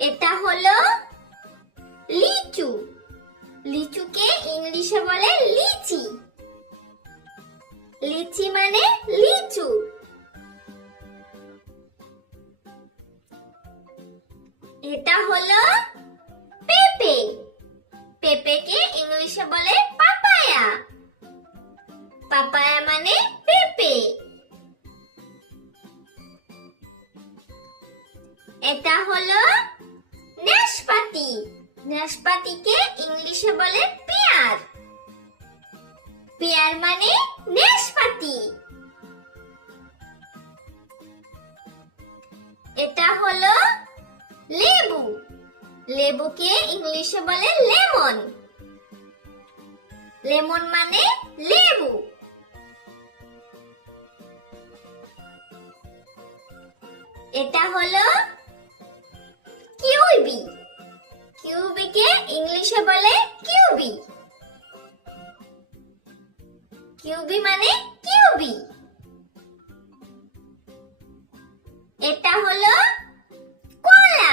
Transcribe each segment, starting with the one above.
এটা হলো লিচু। লিচুকে ইংলিশে বলে লিচি। লিচি মানে লিচু। এটা হলো পেঁপে। পেঁপেকে ইংলিশে বলে পাপায়া। পাপায়া মানে পেঁপে। এটা হলো নাশপাতি। নাশপাতিকে ইংলিশে বলে পেয়ার। পেয়ার মানে নাশপাতি। এটা হলো লেবু। লেবুকে ইংলিশে বলে লেমন। লেমন মানে লেবু। এটা হলো কিউবি। কিউবিকে ইংলিশে বলে কিউবি। কিউবি মানে কিউবি। এটা হলো কলা।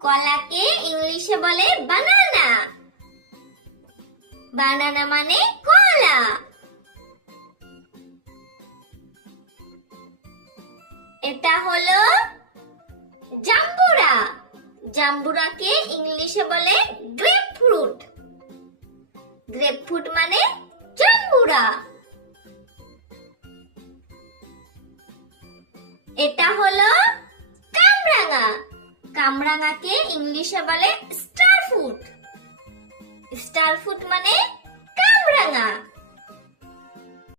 কলাকে ইংলিশে বলে বানানা। বানানা মানে কলা। এটা হলো জাম্বুরা। জাম্বুরাকে ইংলিশে বলে গ্রেপ ফ্রুট। গ্রেপ ফ্রুট মানে জাম্বুরা। এটা হলো কামরাঙা। কামরাঙাকে ইংলিশে বলে স্টার ফ্রুট। স্টার ফ্রুট মানে কামরাঙা।